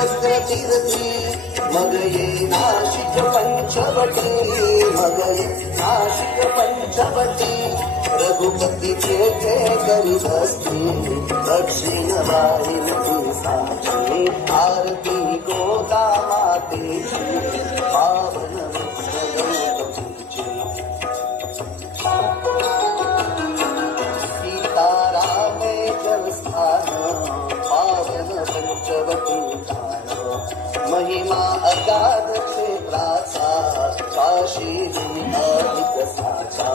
वस्त्र तीर्थी मग ये नाशिक पंचवटी मग ये नाशिक पंचवटी रघुपती जेथे करीत असती दक्षिण वाहिनी दिसाची आरती गोदा मातेची पावन गौतमीची सीतारामे जलस्थान पावन पंचवटी महिमा अगाध क्षेत्राचा काशी अधिक साचा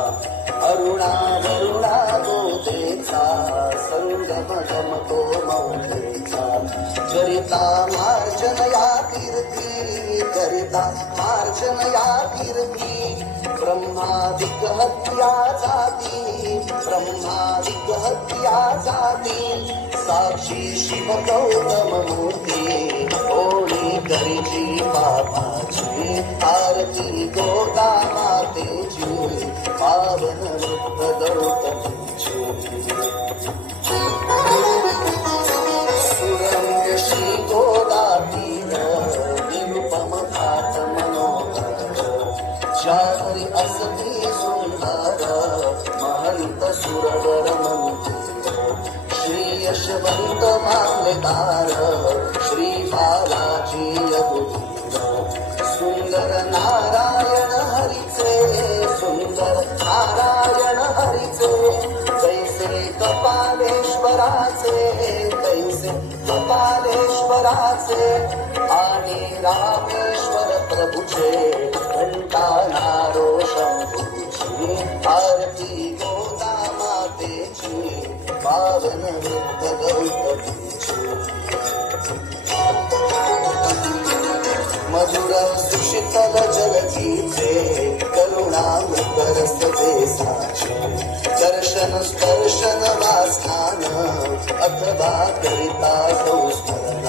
अरुणा वरुणा गोदेचा संगम गमतो मौतेचा करिता मार्जन या कीर्ती करिता मार्जन या कीर्ती ब्रह्मादिक हत्या जाती ब्रह्मादिक हत्या जाती साक्षी शिव गौतम मूर्ती होळी करीची बाबाची आरती गोदा मातेची पावन वृद्ध गौतमीची सुरम्य श्री गोदा तीर निरुपम घाट मनोहर चारी असती सुंदर महंत सुरवर मंदिर श्री यशवंत मामलेदार श्री बालाजी यदुधीर सुंदर नारायण हरीचे सुंदर नारायण हरीचे तैसे कपालेश्वराचे तैसे कपालेश्वराचे आणि रामेश्वर प्रभूचे घंटानारो शंभूची आरती गोदा मातेची पावन वृद्ध गौतमीची मधुर सुशीतल जलजीचे करुणामृत रसते साचे दर्शन स्पर्शन वास्थान अथवा करिता संस्मरण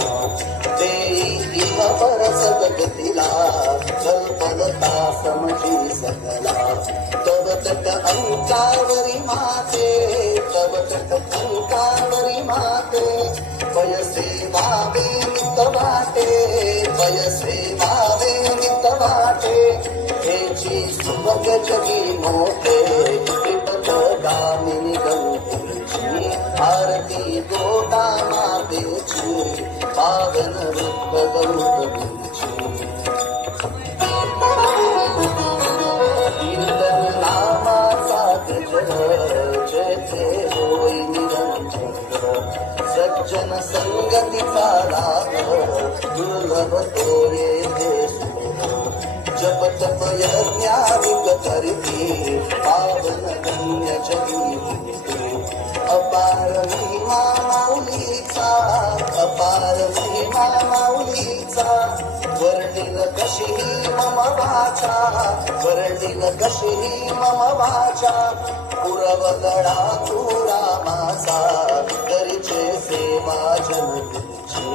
देई इह पर सदगतीला कल्पलता समजी सकला तव तट अंकावरी माते तव तट अंकावरी माते वयसे वावे नित वाटे वयसे वावे नित वाटे हेची सुभग जगी मोठे विपद गामिनी गंगेची आरती गोदा मातेची पावन वृद्ध गौतमीची कीर्तन नामाचा गजर जेथे होई निरंतर सज्जन संगतीचा लाभ दुर्लभ तो येथे जप तप यज्ञाधिक करीती पावन धन्य जगीती अपार महिमा माऊलीचा अपार महिमा माऊलीचा वर्णिल कशीही मम वाचा वर्णिल कशीही मम वाचा पुरवगडा तू रामाचा करीचे सेवा जनतेची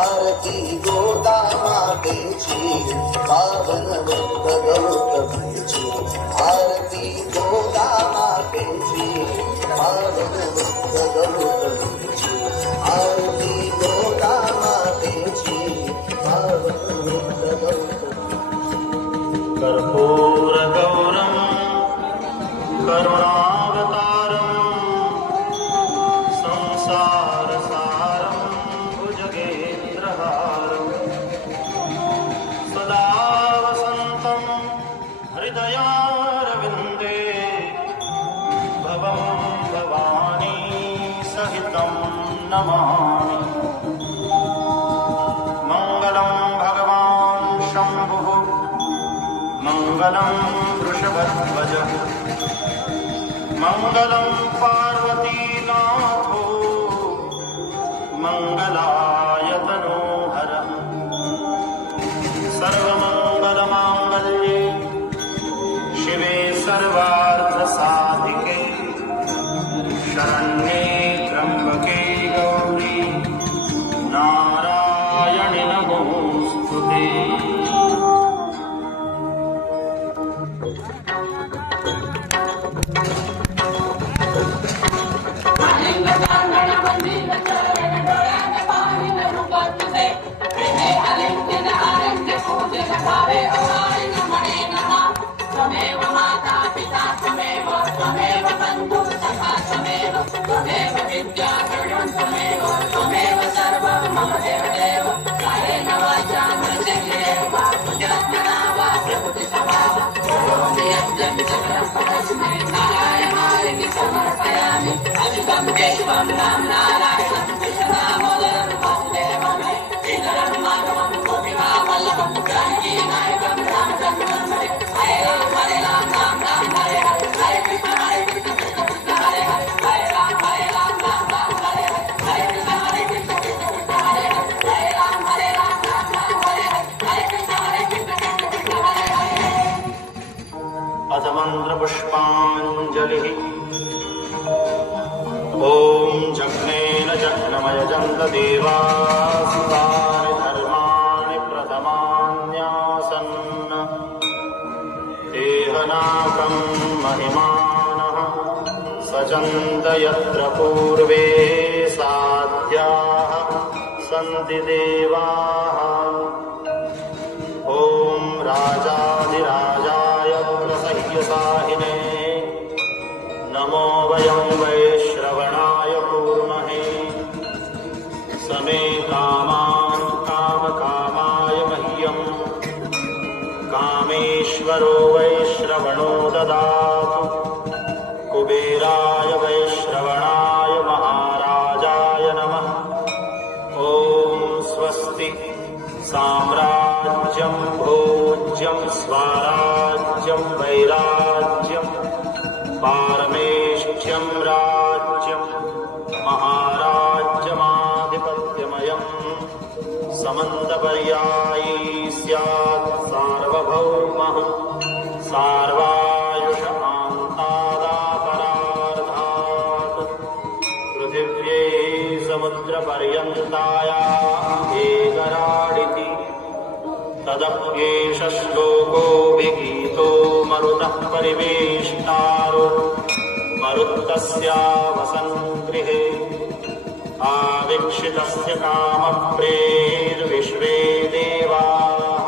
आरती गोदा मातेची पावन वृद्ध गौतमीची आरती गोदा मातेची पावन वृद्ध गौतमीची आरती गोदा मातेची पावन वृद्ध गौतमीची कर्पूर गौरम करुणावतारम संसार सारम भुजगेन्द्रहारम सदा वसंतं हृदयारविन्दे भवं भवानी सहितं नमामि मंगलं भगवान् शम्भुः मंगलं वृषभध्वजः मंगलं पार्वतीनाथो मंगलायतनोहरः सर्वमंगलमांगल्ये शिवे सर्वार्थसाधिके शरण्ये त्र्यंबके गौरी नारायणि नमोस्तुते। गंगा अथ मन्त्रपुष्पाञ्जलिः। ॐ जग्नेन जग्नमयजन्त देवास्तानि धर्माणि प्रथमान्यासन् देहनाकं महिमानः सचन्त यत्र पूर्वे साध्याः सन्ति देवाः। ॐ राजाधिराजाय प्रसह्यसाहिने नमो वयं वैश्रवणाय कुर्महे। समे कामान् कामकामाय मह्यं कामेश्वरो वैश्रवणो ददातु। कुबेराय वैश्रवणाय महाराजाय नमः। ॐ स्वस्ति। साम्राज्यं भोज्यं स्वराज्यं वैराज्यं पारमेष्ठ्यं राज्यं महाराज्यमाधिपत्यमयं समन्तपर्यायी स्यात् सार्वभौमः सार्वायुष आन्तादापरार्धात् पृथिव्यै समुद्रपर्यन्ताया एकराडिति तदप्येष श्लोको विगीतो मरुतः परिवेष्टारो मरुत्तस्यावसन्गृहे आवीक्षितस्य कामप्रेर्विश्वे देवाः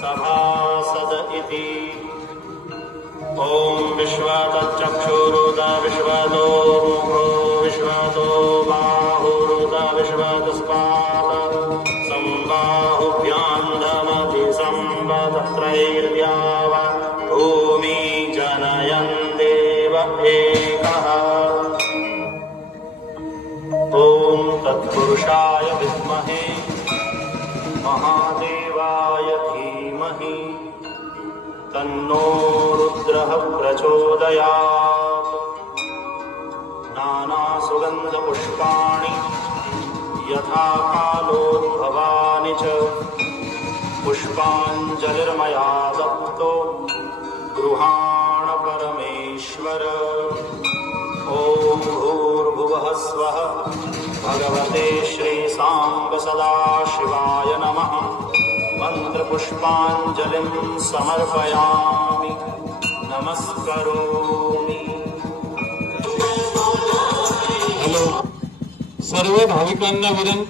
सभासद इति। ॐ विश्वतश्चक्षुरुत विश्वतो मुखो विश्वतो बाहुरुत विश्वतस्पाद संबाहुभ्यान्धमभिसम्बतत्रैर्द्याव भूमि जनयन् देव एकः। ॐ तत्पुरुषाय विद्महे महादेवाय धीमहि तन्नो रुद्रः प्रचोदयात्। नानासुगन्धपुष्पाणि यथा कालोद्भवानि च पुष्पाञ्जलिर्मया दत्तो गृहाण परमेश्वर। ॐ भूर्भुवः स्वः भगवते श्रीसाम्ब सदाशिवाय नमः। मन्त्रपुष्पाञ्जलिं समर्पयामि नमस्करोमि। सर्व भाविकांना विनंती